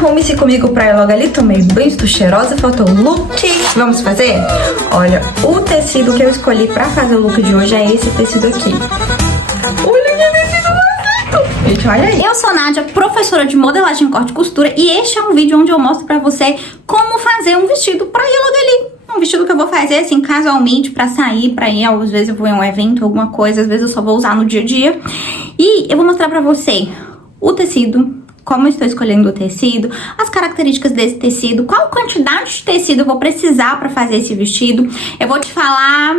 Arrume-se comigo pra ir logo ali. Tomei banho, estou cheirosa, faltou o look. Vamos fazer? Olha, o tecido que eu escolhi pra fazer o look de hoje é esse tecido aqui. Olha que tecido bonito! Gente, olha aí. Eu sou Nádia, professora de modelagem, corte e costura, e este é um vídeo onde eu mostro pra você como fazer um vestido pra ir logo ali. Um vestido que eu vou fazer assim casualmente pra sair, pra ir, às vezes eu vou em um evento, alguma coisa, às vezes eu só vou usar no dia a dia. E eu vou mostrar pra você o tecido, como eu estou escolhendo o tecido, as características desse tecido, qual quantidade de tecido eu vou precisar para fazer esse vestido. Eu vou te falar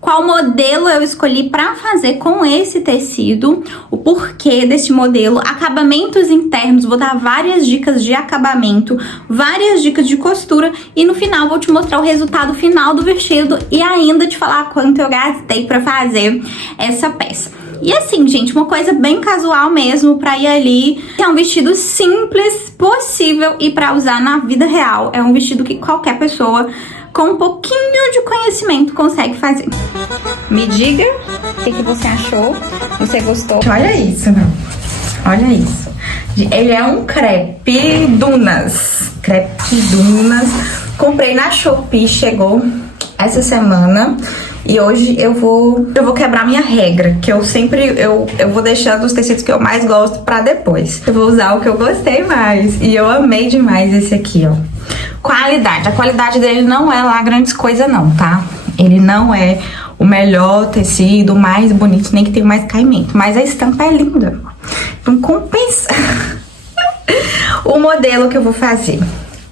qual modelo eu escolhi para fazer com esse tecido, o porquê desse modelo, acabamentos internos, vou dar várias dicas de acabamento, várias dicas de costura e no final vou te mostrar o resultado final do vestido e ainda te falar quanto eu gastei para fazer essa peça. E assim, gente, uma coisa bem casual mesmo pra ir ali. É um vestido simples, possível e pra usar na vida real. É um vestido que qualquer pessoa com um pouquinho de conhecimento consegue fazer. Me diga o que você achou. Você gostou? Olha isso, né? Olha isso. Ele é um crepe dunas. Crepe dunas. Comprei na Shopee, chegou essa semana. E hoje eu vou quebrar minha regra, que eu sempre, eu vou deixando os tecidos que eu mais gosto pra depois. Eu vou usar o que eu gostei mais. E eu amei demais esse aqui, ó. Qualidade. A qualidade dele não é lá grandes coisa não, tá? Ele não é o melhor tecido, o mais bonito, nem que tenha mais caimento. Mas a estampa é linda. Então compensa. O modelo que eu vou fazer.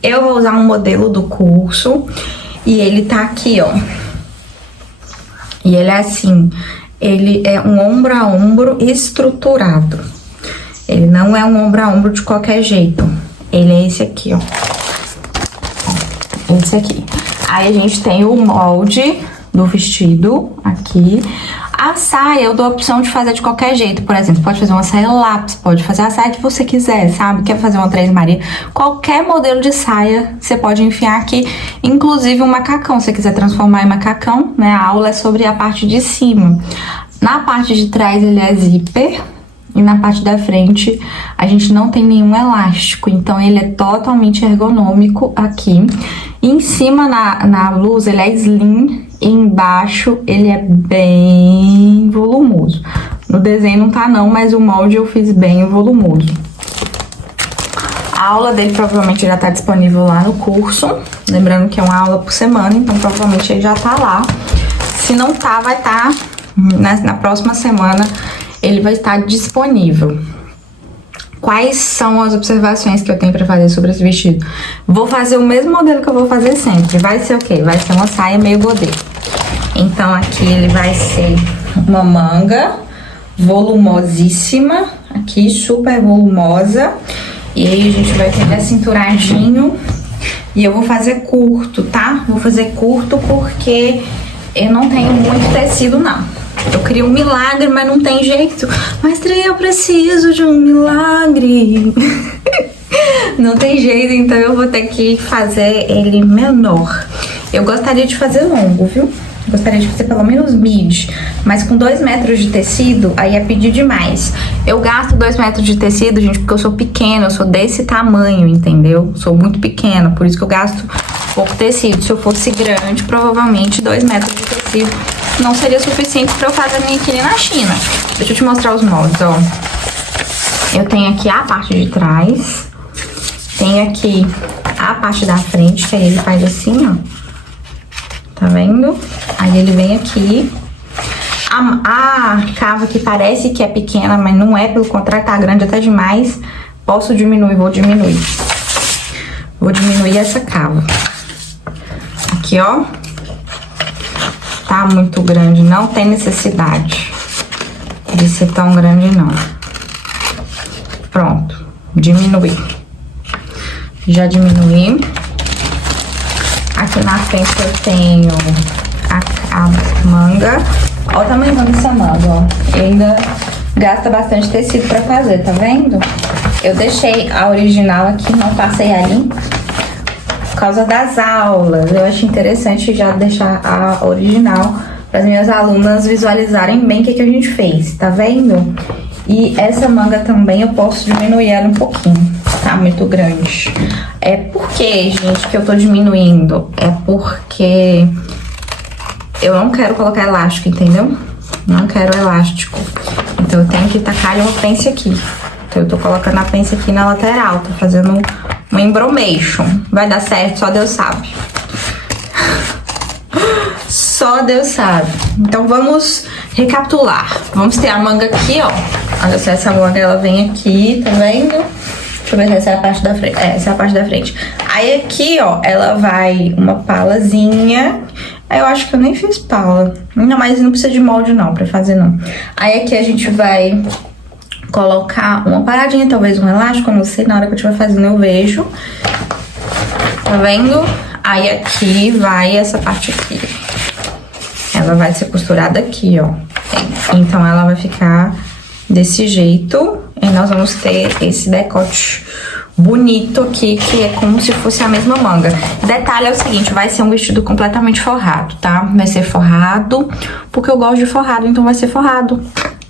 Eu vou usar um modelo do curso. E ele tá aqui, ó. E ele é assim, ele é um ombro a ombro estruturado. Ele não é um ombro a ombro de qualquer jeito. Ele é esse aqui, ó. Esse aqui. Aí a gente tem o molde do vestido aqui. A saia eu dou a opção de fazer de qualquer jeito. Por exemplo, pode fazer uma saia lápis, pode fazer a saia que você quiser, sabe? Quer fazer uma Três Maria? Qualquer modelo de saia você pode enfiar aqui, inclusive um macacão. Se você quiser transformar em macacão, né? A aula é sobre a parte de cima. Na parte de trás ele é zíper. E na parte da frente a gente não tem nenhum elástico, então ele é totalmente ergonômico aqui. E em cima na blusa ele é slim e embaixo ele é bem volumoso. No desenho não tá não, mas o molde eu fiz bem volumoso. A aula dele provavelmente já tá disponível lá no curso, lembrando que é uma aula por semana, então provavelmente ele já tá lá. Se não tá, vai tá na próxima semana. Ele vai estar disponível. Quais são as observações que eu tenho pra fazer sobre esse vestido? Vou fazer o mesmo modelo que eu vou fazer sempre. Vai ser o quê? Vai ser uma saia meio godê. Então aqui ele vai ser uma manga volumosíssima. Aqui, super volumosa. E aí a gente vai ter acinturadinho. E eu vou fazer curto, tá? Vou fazer curto porque eu não tenho muito tecido, não. Eu queria um milagre, mas não tem jeito. Mestre, eu preciso de um milagre. Não tem jeito, então eu vou ter que fazer ele menor. Eu gostaria de fazer longo, viu? Gostaria de fazer pelo menos mid. Mas com 2 metros de tecido, aí é pedir demais. Eu gasto 2 metros de tecido, gente, porque eu sou pequena. Eu sou desse tamanho, entendeu? Sou muito pequena, por isso que eu gasto pouco tecido. Se eu fosse grande, provavelmente 2 metros de tecido não seria suficiente pra eu fazer a minha aqui na China. Deixa eu te mostrar os moldes, ó. Eu tenho aqui a parte de trás. Tenho aqui a parte da frente, que aí ele faz assim, ó. Tá vendo? Aí ele vem aqui. A cava que parece que é pequena, mas não é. Pelo contrário, tá grande até demais. Posso diminuir, vou diminuir. Vou diminuir essa cava. Aqui, ó. Tá muito grande, não tem necessidade de ser tão grande, não. Pronto, diminui. Já diminui. Aqui na frente eu tenho a manga. Olha o tamanho dessa manga, ó. E ainda gasta bastante tecido pra fazer, tá vendo? Eu deixei a original aqui, não passei a limpo. Por causa das aulas, eu acho interessante já deixar a original para as minhas alunas visualizarem bem o que a gente fez, tá vendo? E essa manga também eu posso diminuir ela um pouquinho. tá muito grande. É porque, gente, que eu tô diminuindo. É porque eu não quero colocar elástico, entendeu? Não quero elástico. Então eu tenho que tacar uma pence aqui. Então eu tô colocando a pence aqui na lateral. Tô fazendo um embromation. Vai dar certo, só Deus sabe. Só Deus sabe. Então vamos recapitular. Vamos ter a manga aqui, ó. Olha só, essa manga ela vem aqui, tá vendo? Deixa eu ver se essa é a parte da frente. É, essa é a parte da frente. Aí aqui, ó, ela vai uma palazinha. Aí eu acho que eu nem fiz pala. Não, mas não precisa de molde não, pra fazer não. Aí aqui a gente vai colocar uma paradinha, talvez um elástico, eu não sei. Na hora que eu estiver fazendo eu vejo. Tá vendo? Aí aqui vai essa parte aqui. Ela vai ser costurada aqui, ó. Então ela vai ficar desse jeito. E nós vamos ter esse decote bonito aqui, que é como se fosse a mesma manga. Detalhe é o seguinte, vai ser um vestido completamente forrado, tá? Vai ser forrado, porque eu gosto de forrado, então vai ser forrado.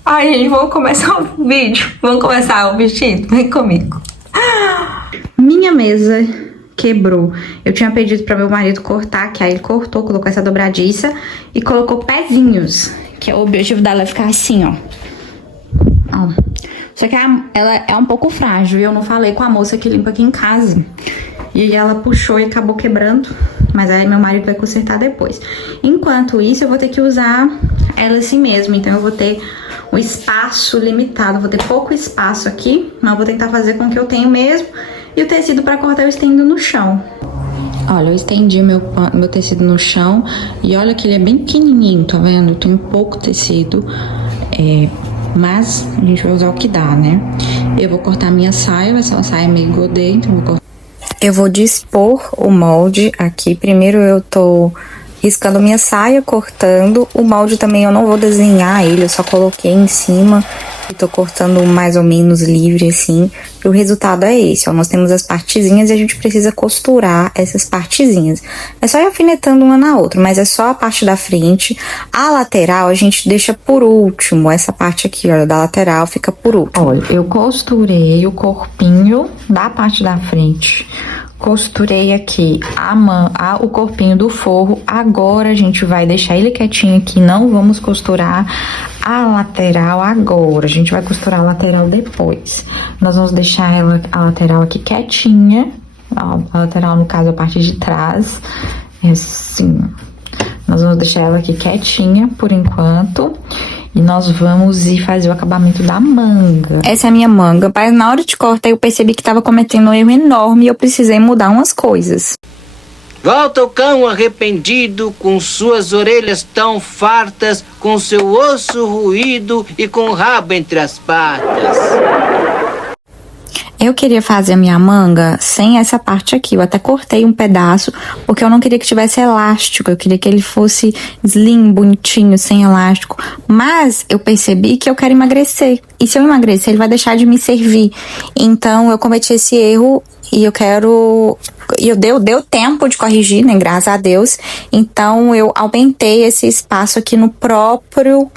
Ai, gente, vamos começar o vídeo. Vamos começar o vestido? Vem comigo. Minha mesa quebrou. Eu tinha pedido pra meu marido cortar, que aí ele cortou, colocou essa dobradiça e colocou pezinhos, que o objetivo dela é ficar assim, ó. Só que ela é um pouco frágil e eu não falei com a moça que limpa aqui em casa. E aí ela puxou e acabou quebrando, mas aí meu marido vai consertar depois. Enquanto isso, eu vou ter que usar ela assim mesmo, então eu vou ter um espaço limitado, vou ter pouco espaço aqui, mas eu vou tentar fazer com o que eu tenho mesmo. E o tecido para cortar eu estendo no chão. Olha, eu estendi meu tecido no chão e olha que ele é bem pequenininho, tá vendo? Eu tenho pouco tecido, mas a gente vai usar o que dá, né? Eu vou cortar minha saia, vai ser uma saia meio godê, então eu vou cortar. Eu vou dispor o molde aqui. Primeiro eu tô riscando minha saia, cortando. O molde também eu não vou desenhar ele, eu só coloquei em cima. Eu tô cortando mais ou menos livre assim. E o resultado é esse, ó. Nós temos as partezinhas e a gente precisa costurar essas partezinhas. É só ir alfinetando uma na outra, mas é só a parte da frente. A lateral a gente deixa por último. Essa parte aqui, olha, da lateral fica por último. Olha, eu costurei o corpinho da parte da frente. Costurei aqui o corpinho do forro. Agora a gente vai deixar ele quietinho aqui, não vamos costurar a lateral agora. A gente vai costurar a lateral depois. Nós vamos deixar a lateral aqui quietinha. Ó, a lateral, no caso, a parte de trás. É assim. Nós vamos deixar ela aqui quietinha por enquanto. E nós vamos ir fazer o acabamento da manga. Essa é a minha manga, mas na hora de cortar eu percebi que tava cometendo um erro enorme e eu precisei mudar umas coisas. Volta o cão arrependido, com suas orelhas tão fartas, com seu osso ruído e com o rabo entre as patas. Eu queria fazer a minha manga sem essa parte aqui. Eu até cortei um pedaço, porque eu não queria que tivesse elástico. Eu queria que ele fosse slim, bonitinho, sem elástico. Mas eu percebi que eu quero emagrecer. E se eu emagrecer, ele vai deixar de me servir. Então, eu cometi esse erro e eu quero... Deu tempo de corrigir, né? Graças a Deus. Então, eu aumentei esse espaço aqui no próprio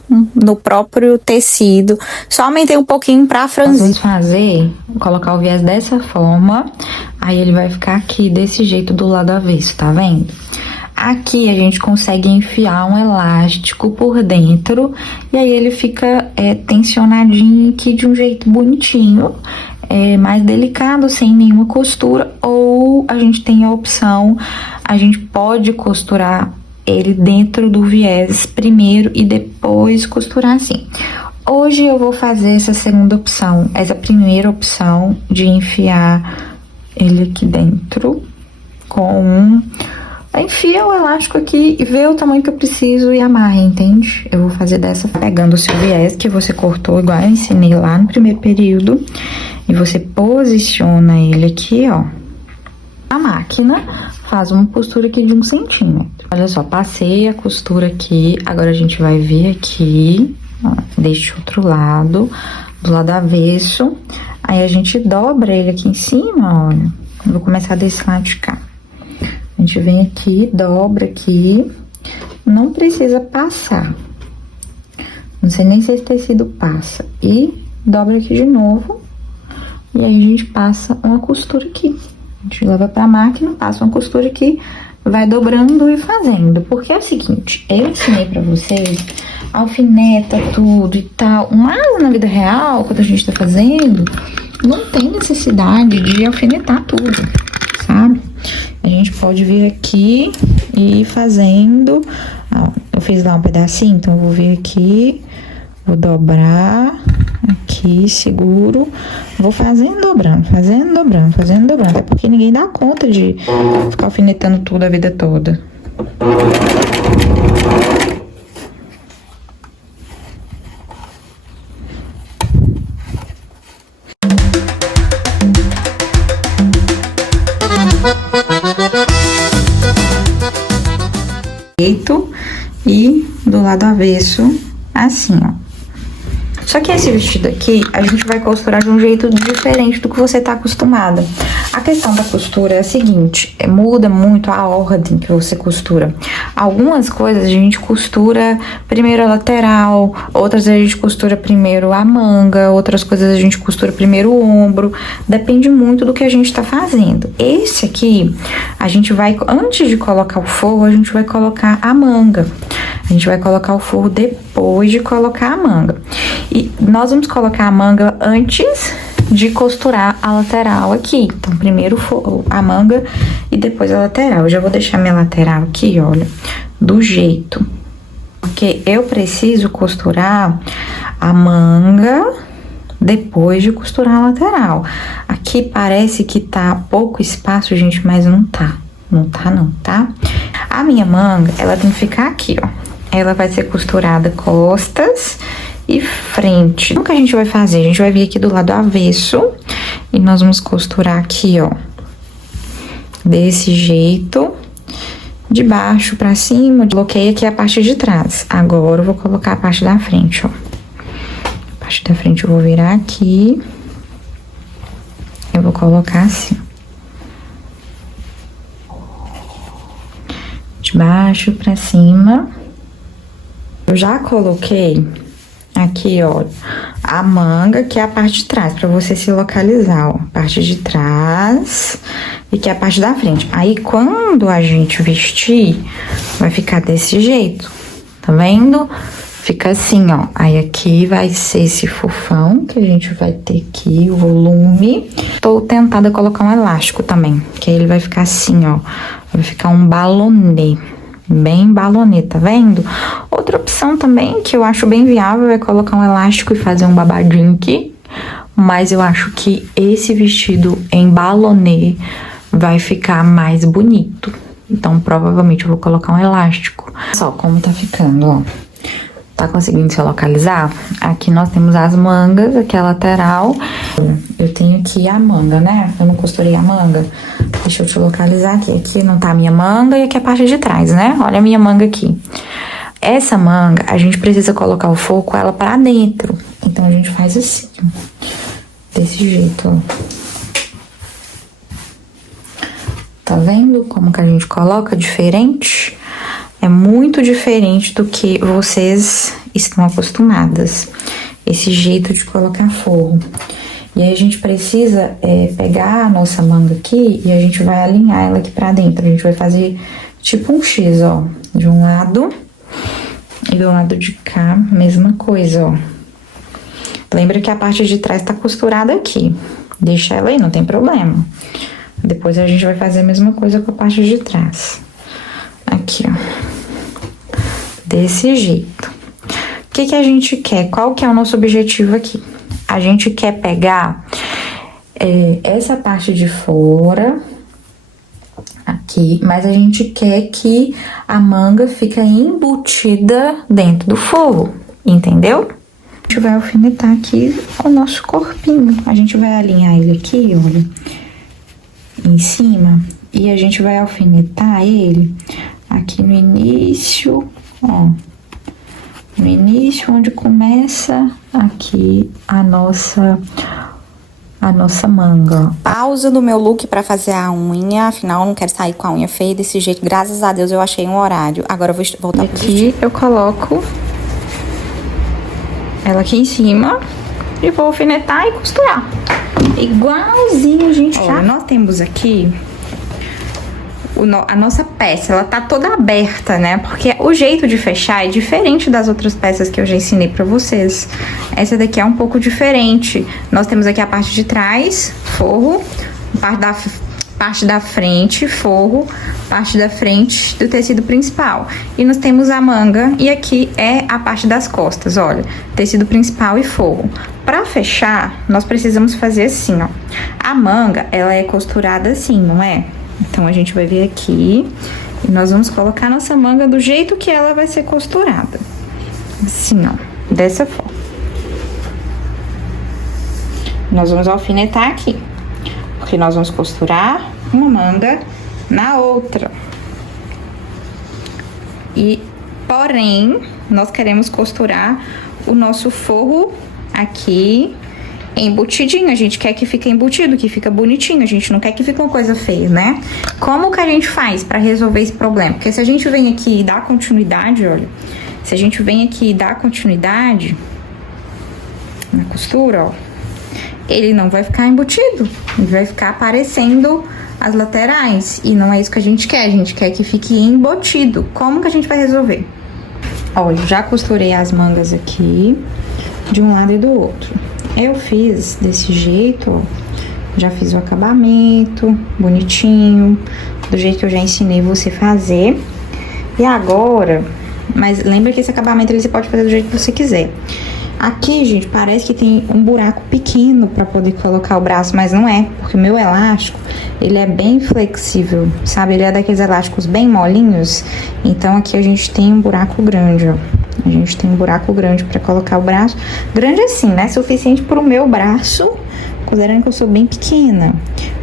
tecido. Só aumentei um pouquinho pra franzir. Vamos colocar o viés dessa forma. Aí, ele vai ficar aqui desse jeito do lado avesso, tá vendo? Aqui, a gente consegue enfiar um elástico por dentro. E aí, ele fica tensionadinho aqui de um jeito bonitinho. Mais delicado, sem nenhuma costura, ou a gente tem a opção, a gente pode costurar ele dentro do viés primeiro e depois costurar assim. Hoje eu vou fazer essa segunda opção, essa primeira opção de enfiar ele aqui dentro enfia o elástico aqui e vê o tamanho que eu preciso e amarra, entende? Eu vou fazer dessa, pegando o seu viés que você cortou, igual eu ensinei lá no primeiro período. E você posiciona ele aqui, ó. A máquina faz uma costura aqui de 1 centímetro. Olha só, passei a costura aqui. Agora a gente vai vir aqui, ó, deste outro lado, do lado avesso. Aí a gente dobra ele aqui em cima, olha. Eu vou começar desse lado de cá. A gente vem aqui, dobra aqui. Não precisa passar. Não sei nem se esse tecido passa. E dobra aqui de novo. E aí a gente passa uma costura aqui. A gente leva pra máquina, passa uma costura aqui, vai dobrando e fazendo. Porque é o seguinte, eu ensinei pra vocês, alfineta tudo e tal, mas na vida real, quando a gente tá fazendo, não tem necessidade de alfinetar tudo, sabe? A gente pode vir aqui e ir fazendo. Ó, eu fiz lá um pedacinho, então eu vou vir aqui, vou dobrar aqui, seguro, vou fazendo, dobrando, fazendo, dobrando, fazendo, dobrando. Até porque ninguém dá conta de ficar alfinetando tudo a vida toda. E do lado avesso, assim, ó. Só que esse vestido aqui, a gente vai costurar de um jeito diferente do que você tá acostumada. A questão da costura é a seguinte, muda muito a ordem que você costura. Algumas coisas a gente costura primeiro a lateral, outras a gente costura primeiro a manga, outras coisas a gente costura primeiro o ombro. Depende muito do que a gente tá fazendo. Esse aqui, a gente vai, antes de colocar o forro, a gente vai colocar a manga. A gente vai colocar o forro depois de colocar a manga. E nós vamos colocar a manga antes de costurar a lateral aqui. Então, primeiro a manga e depois a lateral. Eu já vou deixar minha lateral aqui, olha, do jeito. Porque eu preciso costurar a manga depois de costurar a lateral. Aqui parece que tá pouco espaço, gente, mas não tá. Não tá não, tá? A minha manga, ela tem que ficar aqui, ó. Ela vai ser costurada costas e frente. Então, o que a gente vai fazer? A gente vai vir aqui do lado avesso e nós vamos costurar aqui, ó, desse jeito, de baixo pra cima. Bloqueei aqui a parte de trás. Agora eu vou colocar a parte da frente, ó. A parte da frente eu vou virar aqui. Eu vou colocar assim. De baixo pra cima. Eu já coloquei aqui, ó, a manga, que é a parte de trás, pra você se localizar, ó. Parte de trás e que é a parte da frente. Aí, quando a gente vestir, vai ficar desse jeito, tá vendo? Fica assim, ó. Aí, aqui vai ser esse fofão que a gente vai ter aqui, o volume. Tô tentada colocar um elástico também, que aí ele vai ficar assim, ó. Vai ficar um balonê. Bem balonê, tá vendo? Outra opção também, que eu acho bem viável, é colocar um elástico e fazer um babadinho aqui. Mas eu acho que esse vestido em balonê vai ficar mais bonito. Então, provavelmente, eu vou colocar um elástico. Só como tá ficando, ó. Tá conseguindo se localizar? Aqui nós temos as mangas, aqui a lateral. Eu tenho aqui a manga, né? Eu não costurei a manga. Deixa eu te localizar aqui. Aqui não tá a minha manga e aqui a parte de trás, né? Olha a minha manga aqui. Essa manga, a gente precisa colocar o forro com ela pra dentro. Então, a gente faz assim, ó. Desse jeito, ó. Tá vendo como que a gente coloca diferente? É muito diferente do que vocês estão acostumadas. Esse jeito de colocar forro. E aí a gente precisa pegar a nossa manga aqui e a gente vai alinhar ela aqui pra dentro. A gente vai fazer tipo um X, ó. De um lado e do lado de cá, mesma coisa, ó. Lembra que a parte de trás tá costurada aqui. Deixa ela aí, não tem problema. Depois a gente vai fazer a mesma coisa com a parte de trás. Aqui, ó. Desse jeito. O que que a gente quer? Qual que é o nosso objetivo aqui? A gente quer pegar essa parte de fora, aqui, mas a gente quer que a manga fique embutida dentro do forro, entendeu? A gente vai alfinetar aqui o nosso corpinho. A gente vai alinhar ele aqui, olha, em cima, e a gente vai alfinetar ele aqui no início, ó. No início, onde começa aqui a nossa manga. Pausa do meu look pra fazer a unha, afinal eu não quero sair com a unha feia desse jeito. Graças a Deus eu achei um horário. Agora eu vou voltar pro vestido. Aqui eu coloco ela aqui em cima e vou alfinetar e costurar. Igualzinho a gente já... Nós temos aqui a nossa peça, ela tá toda aberta, né? Porque o jeito de fechar é diferente das outras peças que eu já ensinei pra vocês. Essa daqui é um pouco diferente. Nós temos aqui a parte de trás, forro, parte da frente, forro, parte da frente do tecido principal. E nós temos a manga e aqui é a parte das costas, olha, tecido principal e forro. Pra fechar, nós precisamos fazer assim, ó. A manga, ela é costurada assim, não é? Então, a gente vai vir aqui e nós vamos colocar nossa manga do jeito que ela vai ser costurada. Assim, ó, dessa forma. Nós vamos alfinetar aqui, porque nós vamos costurar uma manga na outra. E, porém, nós queremos costurar o nosso forro aqui embutidinho, a gente quer que fique embutido, que fica bonitinho, a gente não quer que fique uma coisa feia, né? Como que a gente faz pra resolver esse problema? Porque se a gente vem aqui e dá continuidade, olha, se a gente vem aqui e dá continuidade na costura, ó, ele não vai ficar embutido, ele vai ficar aparecendo as laterais, e não é isso que a gente quer que fique embutido. Como que a gente vai resolver? Olha, já costurei as mangas aqui, de um lado e do outro. Eu fiz desse jeito, ó, já fiz o acabamento, bonitinho, do jeito que eu já ensinei você fazer. E agora, mas lembra que esse acabamento você pode fazer do jeito que você quiser. Aqui, gente, parece que tem um buraco pequeno pra poder colocar o braço, mas não é, porque o meu elástico, ele é bem flexível, sabe? Ele é daqueles elásticos bem molinhos, então aqui a gente tem um buraco grande, ó. A gente tem um buraco grande pra colocar o braço. Grande assim, né? Suficiente pro meu braço, considerando que eu sou bem pequena.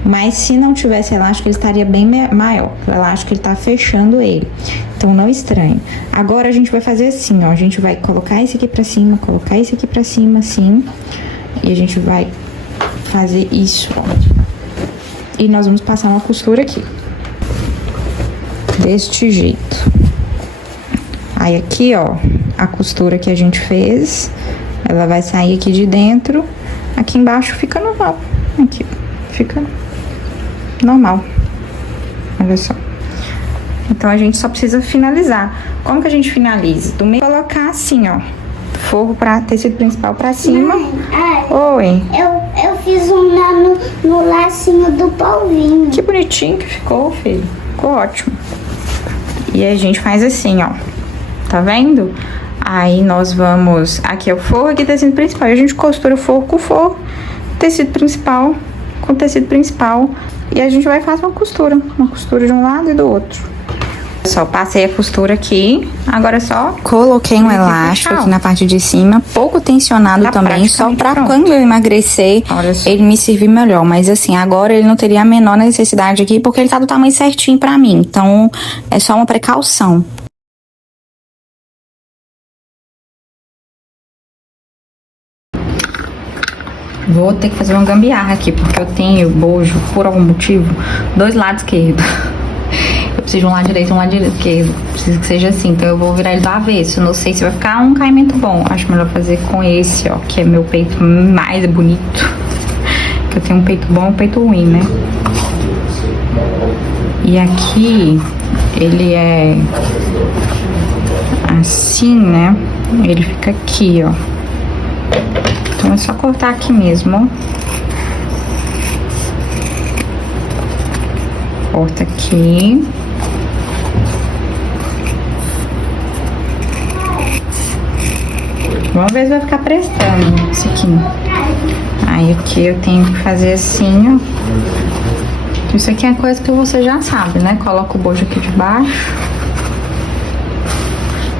Mas se não tivesse elástico, ele estaria bem maior. O elástico, ele tá fechando ele. Então, não estranhe. Agora, a gente vai fazer assim, ó. A gente vai colocar esse aqui pra cima, colocar esse aqui pra cima, assim. E a gente vai fazer isso, ó. E nós vamos passar uma costura aqui. Deste jeito. Aí, aqui, ó, a costura que a gente fez, ela vai sair aqui de dentro. Aqui embaixo fica normal. Aqui, fica normal. Olha só. Então, a gente só precisa finalizar. Como que a gente finaliza? Do meio, colocar assim, ó. Forro pra tecido principal pra cima. Mãe, oi. Eu fiz um nó no lacinho do polvinho. Que bonitinho que ficou, filho. Ficou ótimo. E a gente faz assim, ó. Tá vendo? Aí nós vamos... Aqui é o forro, aqui é o tecido principal. E a gente costura o forro com o forro, tecido principal com tecido principal. E a gente vai fazer uma costura de um lado e do outro. Só passei a costura aqui, agora só coloquei um elástico aqui na parte de cima, pouco tensionado também, só pra quando eu emagrecer, ele me servir melhor. Mas assim, agora ele não teria a menor necessidade aqui, porque ele tá do tamanho certinho pra mim. Então, é só uma precaução. Vou ter que fazer uma gambiarra aqui, porque eu tenho bojo, por algum motivo, dois lados esquerdos. Eu preciso de um lado direito e um lado esquerdo. Preciso que seja assim, então eu vou virar ele do avesso. Não sei se vai ficar um caimento bom. Acho melhor fazer com esse, ó, que é meu peito mais bonito. Que eu tenho um peito bom e um peito ruim, né? E aqui, ele é assim, né? Ele fica aqui, ó. Então é só cortar aqui mesmo, ó. Corta aqui. Vamos ver se vai ficar prestando isso aqui. Aí aqui eu tenho que fazer assim, ó. Isso aqui é coisa que você já sabe, né? Coloca o bojo aqui de baixo.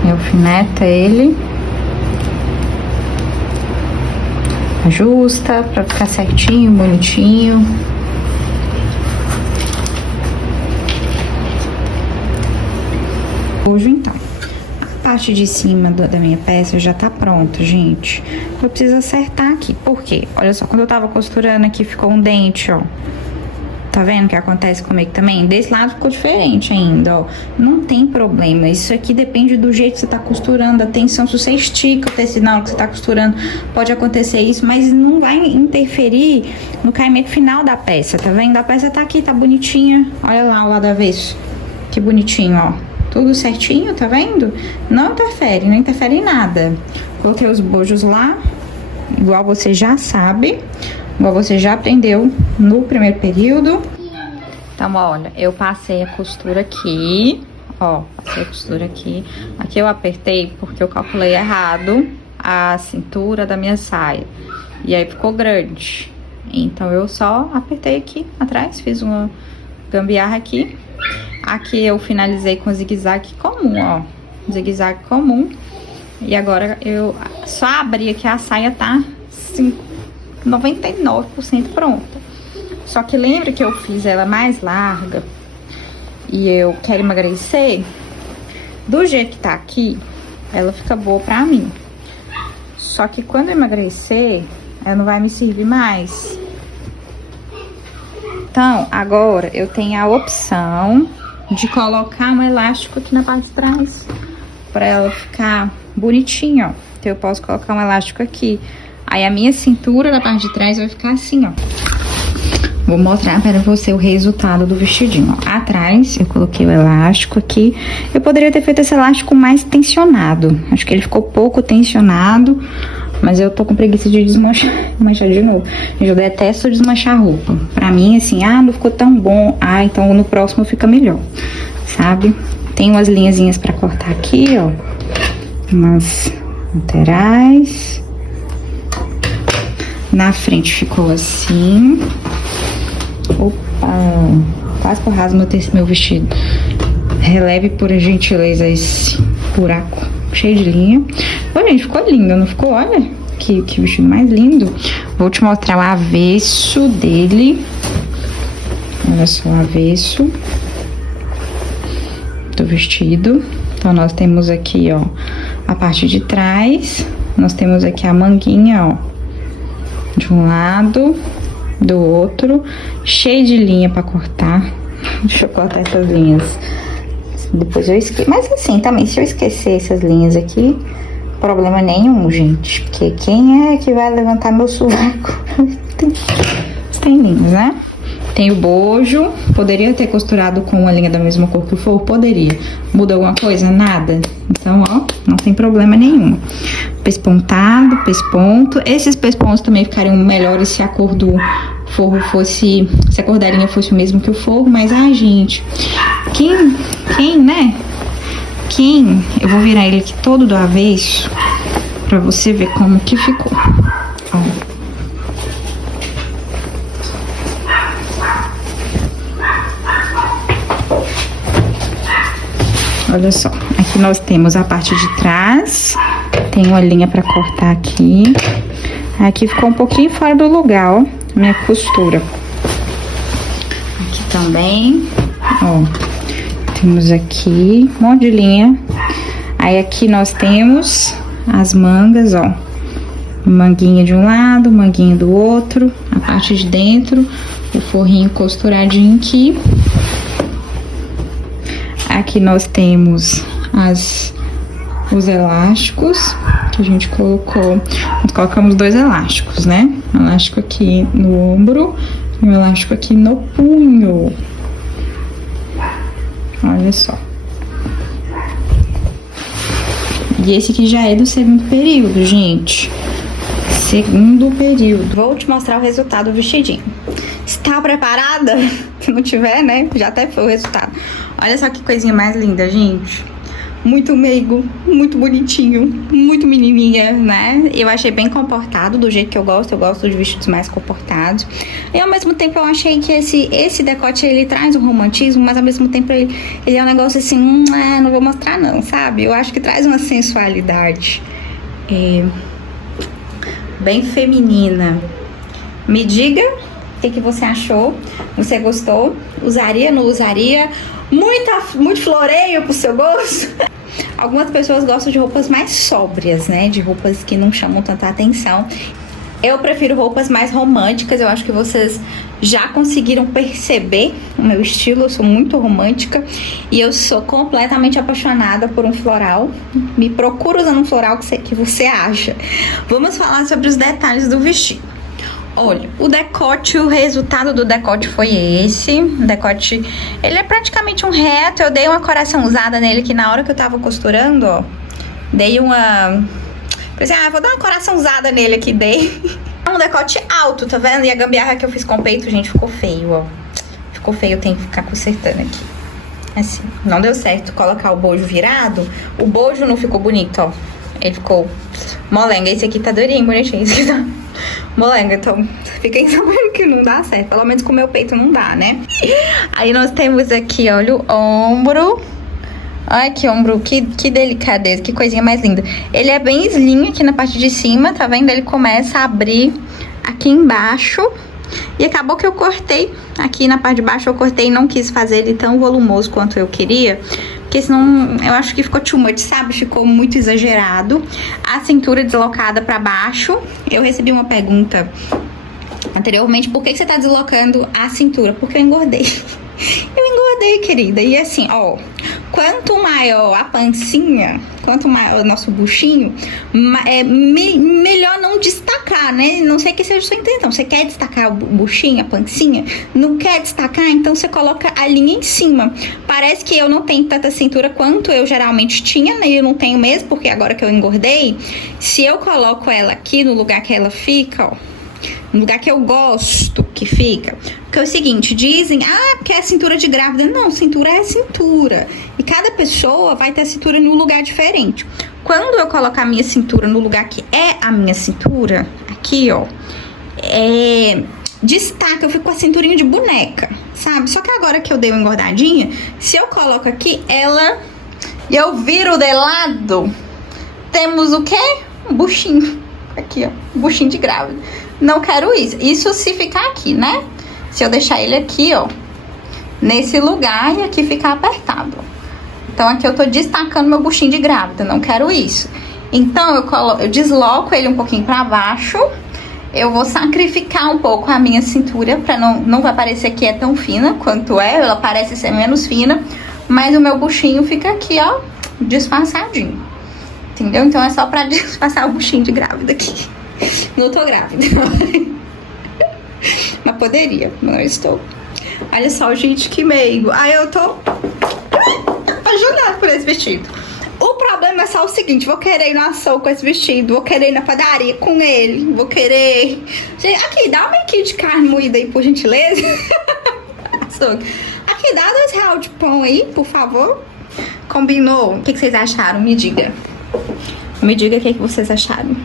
E alfineta ele. Ajusta pra ficar certinho, bonitinho. Hoje então, a parte de cima da minha peça já tá pronta, gente. Eu preciso acertar aqui, por quê? Olha só, quando eu tava costurando aqui ficou um dente, ó. Tá vendo o que acontece comigo também? Desse lado ficou diferente ainda, ó. Não tem problema. Isso aqui depende do jeito que você tá costurando, da tensão. Se você estica o tecido na hora que você tá costurando, pode acontecer isso, mas não vai interferir no caimento final da peça, tá vendo? A peça tá aqui, tá bonitinha. Olha lá o lado avesso. Que bonitinho, ó. Tudo certinho, tá vendo? Não interfere em nada. Coloquei os bojos lá, igual você já sabe. Igual você já aprendeu no primeiro período. Então, olha, eu passei a costura aqui. Ó, passei a costura aqui. Aqui eu apertei porque eu calculei errado a cintura da minha saia. E aí ficou grande. Então, eu só apertei aqui atrás, fiz uma gambiarra aqui. Aqui eu finalizei com zigue-zague comum, ó. Zigue-zague comum. E agora eu só abri aqui, a saia tá 99% pronta. Só que lembra que eu fiz ela mais larga e eu quero emagrecer? Do jeito que tá aqui, ela fica boa pra mim. Só que quando eu emagrecer, ela não vai me servir mais. Então, agora eu tenho a opção de colocar um elástico aqui na parte de trás pra ela ficar bonitinha, ó. Então eu posso colocar um elástico aqui. Aí a minha cintura da parte de trás vai ficar assim, ó. Vou mostrar para você o resultado do vestidinho, ó. Atrás eu coloquei o elástico aqui. Eu poderia ter feito esse elástico mais tensionado. Acho que ele ficou pouco tensionado. Mas eu tô com preguiça de desmanchar de novo. Eu detesto desmanchar a roupa. Pra mim, assim, não ficou tão bom. Então no próximo fica melhor, sabe? Tem umas linhazinhas pra cortar aqui, ó. Umas laterais. Na frente ficou assim. Opa, quase que eu rasgo meu vestido. Releve por gentileza esse buraco cheio de linha. Olha, gente, ficou lindo, não ficou? Olha, que vestido mais lindo. Vou te mostrar o avesso dele. Olha só o avesso do vestido. Então, nós temos aqui, ó, a parte de trás. Nós temos aqui a manguinha, ó, de um lado, do outro, cheio de linha pra cortar. Deixa eu cortar essas linhas. Depois eu esqueço. Mas assim, também, se eu esquecer essas linhas aqui, problema nenhum, gente. Porque quem é que vai levantar meu sovaco? Tem linhas, né? Tem o bojo. Poderia ter costurado com uma linha da mesma cor que o forro? Poderia. Muda alguma coisa? Nada. Então, ó, não tem problema nenhum. Pespontado, pesponto. Esses pespontos também ficariam melhores se a cor do forro fosse... Se a cor da linha fosse o mesmo que o forro. Mas, gente... Eu vou virar ele aqui todo do avesso pra você ver como que ficou. Ó. Olha só, aqui nós temos a parte de trás, tem uma linha pra cortar aqui. Aqui ficou um pouquinho fora do lugar, ó, minha costura. Aqui também, ó, temos aqui um monte de linha. Aí aqui nós temos as mangas, ó, manguinha de um lado, manguinha do outro, a parte de dentro, o forrinho costuradinho aqui. Aqui nós temos os elásticos que a gente colocou. Nós colocamos 2 elásticos, né? Um elástico aqui no ombro e um elástico aqui no punho. Olha só. E esse aqui já é do segundo período, gente. Segundo período. Vou te mostrar o resultado do vestidinho. Está preparada? Se não tiver, né? Já até foi o resultado. Olha só que coisinha mais linda, gente. Muito meigo, muito bonitinho, muito menininha, né? Eu achei bem comportado, do jeito que eu gosto de vestidos mais comportados. E ao mesmo tempo eu achei que esse decote, ele traz um romantismo, mas ao mesmo tempo ele é um negócio assim, não vou mostrar não, sabe? Eu acho que traz uma sensualidade bem feminina. Me diga o que você achou, você gostou? Usaria, não usaria? Muito floreio pro seu gosto? Algumas pessoas gostam de roupas mais sóbrias, né? De roupas que não chamam tanta atenção. Eu prefiro roupas mais românticas, eu acho que vocês já conseguiram perceber o meu estilo, eu sou muito romântica e eu sou completamente apaixonada por um floral. Me procura usando um floral que você acha. Vamos falar sobre os detalhes do vestido. Olha, o decote, o resultado do decote foi esse. O decote, ele é praticamente um reto. Eu dei uma coração usada nele que na hora que eu tava costurando, ó, dei uma... Pensei, vou dar uma coração usada nele aqui, dei. É um decote alto, tá vendo? E a gambiarra que eu fiz com o peito, gente, ficou feio, ó. Ficou feio, eu tenho que ficar consertando aqui. Assim, não deu certo colocar o bojo virado. O bojo não ficou bonito, ó. Ele ficou molenga. Esse aqui tá durinho, bonitinho. Esse aqui tá molenga, então fiquem sabendo que não dá certo. Pelo menos com o meu peito não dá, né? Aí nós temos aqui, olha, o ombro. Ai, que ombro, que delicadeza, que coisinha mais linda. Ele é bem slim aqui na parte de cima, tá vendo? Ele começa a abrir aqui embaixo. E acabou que eu cortei aqui na parte de baixo, eu cortei e não quis fazer ele tão volumoso quanto eu queria. Porque senão eu acho que ficou too much, sabe? Ficou muito exagerado. A cintura deslocada pra baixo. Eu recebi uma pergunta anteriormente, por que você tá deslocando a cintura? Porque eu engordei. Eu engordei, querida. E assim, ó, quanto maior a pancinha, quanto maior o nosso buchinho, melhor não destacar, né? Não sei que seja a sua intenção. Você quer destacar o buchinho, a pancinha? Não quer destacar? Então você coloca a linha em cima. Parece que eu não tenho tanta cintura quanto eu geralmente tinha, né? Eu não tenho mesmo, porque agora que eu engordei, se eu coloco ela aqui no lugar que ela fica, ó, no lugar que eu gosto que fica. Porque é o seguinte, dizem, porque é cintura de grávida. Não, cintura é cintura. E cada pessoa vai ter a cintura em um lugar diferente. Quando eu colocar a minha cintura no lugar que é a minha cintura, aqui, ó, destaca, eu fico com a cinturinha de boneca, sabe? Só que agora que eu dei uma engordadinha, se eu coloco aqui, e eu viro de lado, temos o quê? Um buchinho. Aqui, ó, buchinho de grávida. Não quero isso. Isso se ficar aqui, né? Se eu deixar ele aqui, ó, nesse lugar e aqui ficar apertado. Então aqui eu tô destacando meu buchinho de grávida. Não quero isso. Então eu desloco ele um pouquinho pra baixo. Eu vou sacrificar um pouco a minha cintura pra não vai parecer que é tão fina quanto é. Ela parece ser menos fina. Mas o meu buchinho fica aqui, ó, disfarçadinho. Entendeu? Então é só pra disfarçar o buchinho de grávida aqui. Não tô grávida. Mas poderia, não estou. Olha só, gente, que meigo. Eu tô apaixonada por esse vestido. O problema é só o seguinte, vou querer ir no açougue com esse vestido, vou querer ir na padaria com ele, vou querer... Gente, aqui, dá uma quilo de carne moída aí, por gentileza. Aqui, dá R$2 de pão aí, por favor. Combinou? O que vocês acharam? Me diga. Me diga o que vocês acharam.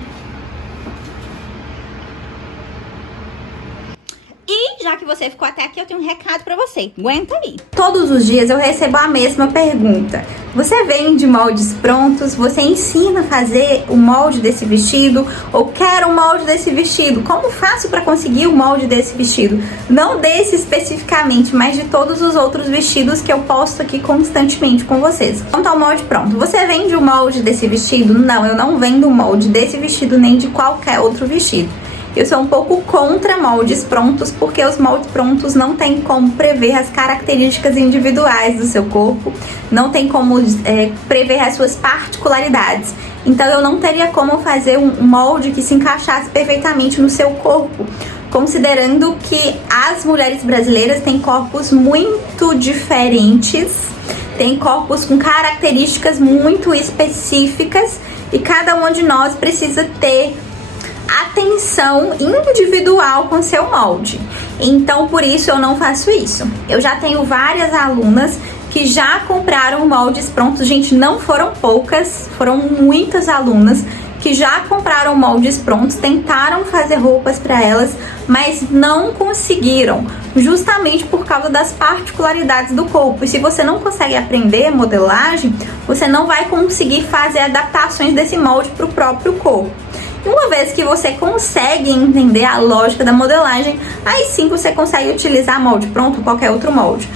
E já que você ficou até aqui, eu tenho um recado pra você. Aguenta aí. Todos os dias eu recebo a mesma pergunta. Você vende moldes prontos? Você ensina a fazer o molde desse vestido? Ou quer o molde desse vestido? Como faço pra conseguir o molde desse vestido? Não desse especificamente, mas de todos os outros vestidos que eu posto aqui constantemente com vocês. Quanto ao molde pronto, você vende o molde desse vestido? Não, eu não vendo o molde desse vestido nem de qualquer outro vestido. Eu sou um pouco contra moldes prontos, porque os moldes prontos não tem como prever as características individuais do seu corpo, não tem como prever as suas particularidades. Então eu não teria como fazer um molde que se encaixasse perfeitamente no seu corpo, considerando que as mulheres brasileiras têm corpos muito diferentes, têm corpos com características muito específicas e cada uma de nós precisa ter atenção individual com seu molde. Então, por isso eu não faço isso. Eu já tenho várias alunas que já compraram moldes prontos. Gente, não foram poucas, foram muitas alunas que já compraram moldes prontos, tentaram fazer roupas para elas, mas não conseguiram, justamente por causa das particularidades do corpo. E se você não consegue aprender modelagem, você não vai conseguir fazer adaptações desse molde para o próprio corpo. E uma vez que você consegue entender a lógica da modelagem, aí sim você consegue utilizar molde pronto ou qualquer outro molde.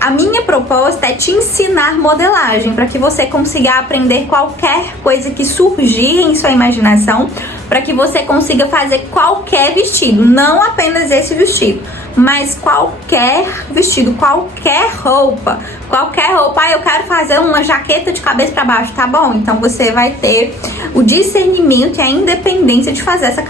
A minha proposta é te ensinar modelagem, para que você consiga aprender qualquer coisa que surgir em sua imaginação, para que você consiga fazer qualquer vestido, não apenas esse vestido, mas qualquer vestido, qualquer roupa. Ah, eu quero fazer uma jaqueta de cabeça para baixo, tá bom? Então você vai ter o discernimento e a independência de fazer essa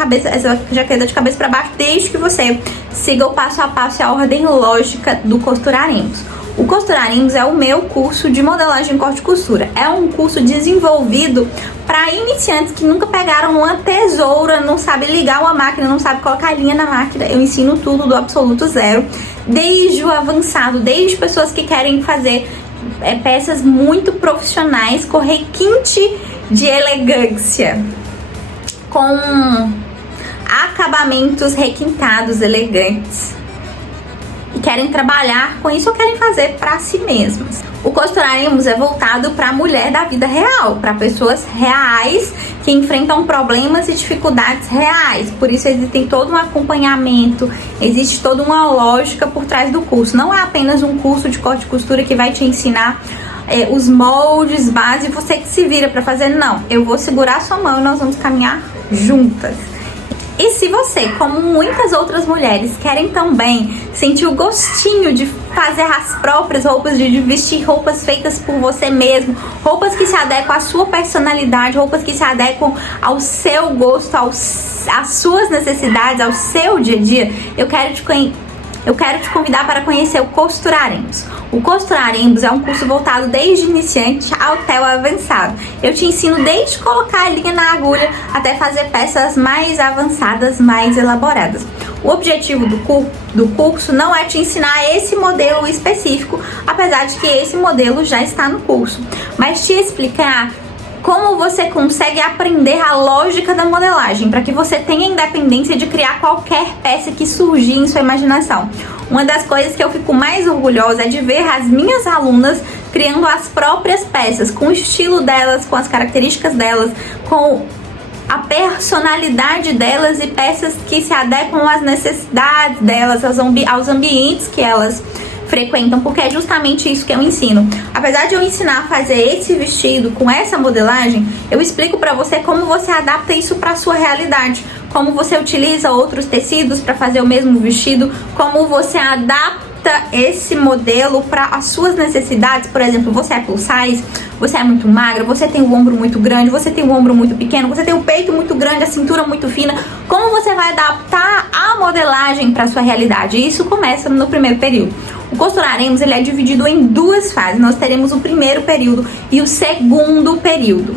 jaqueta de cabeça para baixo, desde que você siga o passo a passo e a ordem lógica do Costuraremos. O Costuraremos é o meu curso de modelagem corte e costura. É um curso desenvolvido para iniciantes que nunca pegaram uma tesoura, não sabem ligar uma máquina, não sabem colocar linha na máquina. Eu ensino tudo do absoluto zero, desde o avançado, desde pessoas que querem fazer peças muito profissionais com requinte de elegância, com acabamentos requintados, elegantes, e querem trabalhar com isso ou querem fazer para si mesmas. O Costuraremos é voltado para a mulher da vida real, para pessoas reais que enfrentam problemas e dificuldades reais. Por isso existe todo um acompanhamento, existe toda uma lógica por trás do curso. Não é apenas um curso de corte e costura que vai te ensinar os moldes, base, e você que se vira para fazer. Não, eu vou segurar sua mão e nós vamos caminhar juntas. E se você, como muitas outras mulheres, querem também sentir o gostinho de fazer as próprias roupas, de vestir roupas feitas por você mesmo, roupas que se adequam à sua personalidade, roupas que se adequam ao seu gosto, às suas necessidades, ao seu dia a dia, eu quero te convidar para conhecer o Costuraremos. O Costuraremos é um curso voltado desde iniciante até o avançado. Eu te ensino desde colocar a linha na agulha até fazer peças mais avançadas, mais elaboradas. O objetivo do curso não é te ensinar esse modelo específico, apesar de que esse modelo já está no curso, mas te explicar como você consegue aprender a lógica da modelagem, para que você tenha independência de criar qualquer peça que surgir em sua imaginação. Uma das coisas que eu fico mais orgulhosa é de ver as minhas alunas criando as próprias peças, com o estilo delas, com as características delas, com a personalidade delas, e peças que se adequam às necessidades delas, aos ambientes que elas frequentam, porque é justamente isso que eu ensino. Apesar de eu ensinar a fazer esse vestido com essa modelagem, eu explico pra você como você adapta isso pra sua realidade, como você utiliza outros tecidos para fazer o mesmo vestido, como você adapta esse modelo para as suas necessidades. Por exemplo, você é plus size, você é muito magra, você tem o ombro muito grande, você tem o ombro muito pequeno, você tem o peito muito grande, a cintura muito fina. Como você vai adaptar a modelagem para sua realidade? Isso começa no primeiro período. O Costuraremos, ele é dividido em duas fases. Nós teremos o primeiro período e o segundo período.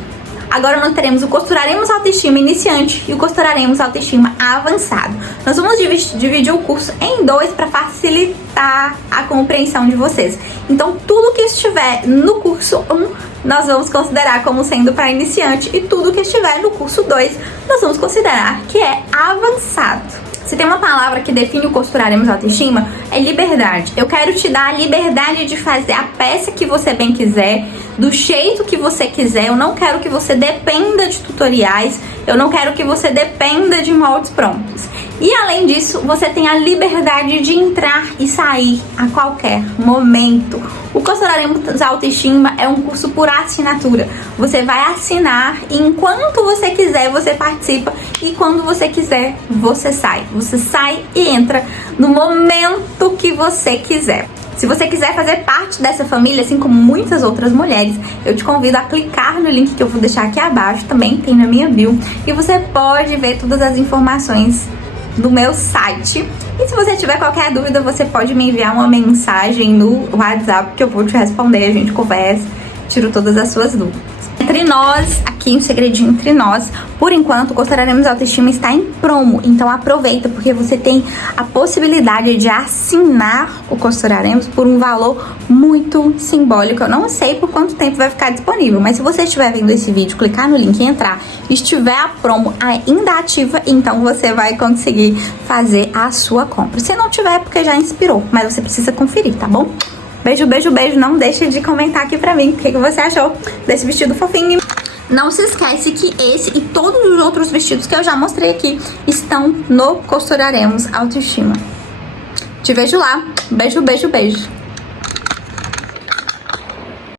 Agora nós teremos o Costuraremos Autoestima Iniciante e o Costuraremos Autoestima Avançado. Nós vamos dividir o curso em dois para facilitar a compreensão de vocês. Então tudo que estiver no curso 1 nós vamos considerar como sendo para iniciante, e tudo que estiver no curso 2 nós vamos considerar que é avançado. Se tem uma palavra que define o Costuraremos Autoestima, é liberdade. Eu quero te dar a liberdade de fazer a peça que você bem quiser, do jeito que você quiser. Eu não quero que você dependa de tutoriais, eu não quero que você dependa de moldes prontos. E além disso, você tem a liberdade de entrar e sair a qualquer momento. O Costuraremos Autoestima é um curso por assinatura. Você vai assinar e enquanto você quiser você participa, e quando você quiser você sai. Você sai e entra no momento que você quiser. Se você quiser fazer parte dessa família, assim como muitas outras mulheres, eu te convido a clicar no link que eu vou deixar aqui abaixo, também tem na minha bio, e você pode ver todas as informações do meu site. E se você tiver qualquer dúvida, você pode me enviar uma mensagem no WhatsApp que eu vou te responder, a gente conversa, tiro todas as suas dúvidas. Entre nós, aqui um segredinho entre nós, por enquanto o Costuraremos Autoestima está em promo, então aproveita, porque você tem a possibilidade de assinar o Costuraremos por um valor muito simbólico. Eu não sei por quanto tempo vai ficar disponível, mas se você estiver vendo esse vídeo, clicar no link e entrar, estiver a promo ainda ativa, então você vai conseguir fazer a sua compra. Se não tiver, é porque já inspirou, mas você precisa conferir, tá bom? Beijo, beijo, beijo. Não deixe de comentar aqui pra mim o que você achou desse vestido fofinho. Não se esquece que esse e todos os outros vestidos que eu já mostrei aqui estão no Costuraremos Autoestima. Te vejo lá. Beijo, beijo, beijo.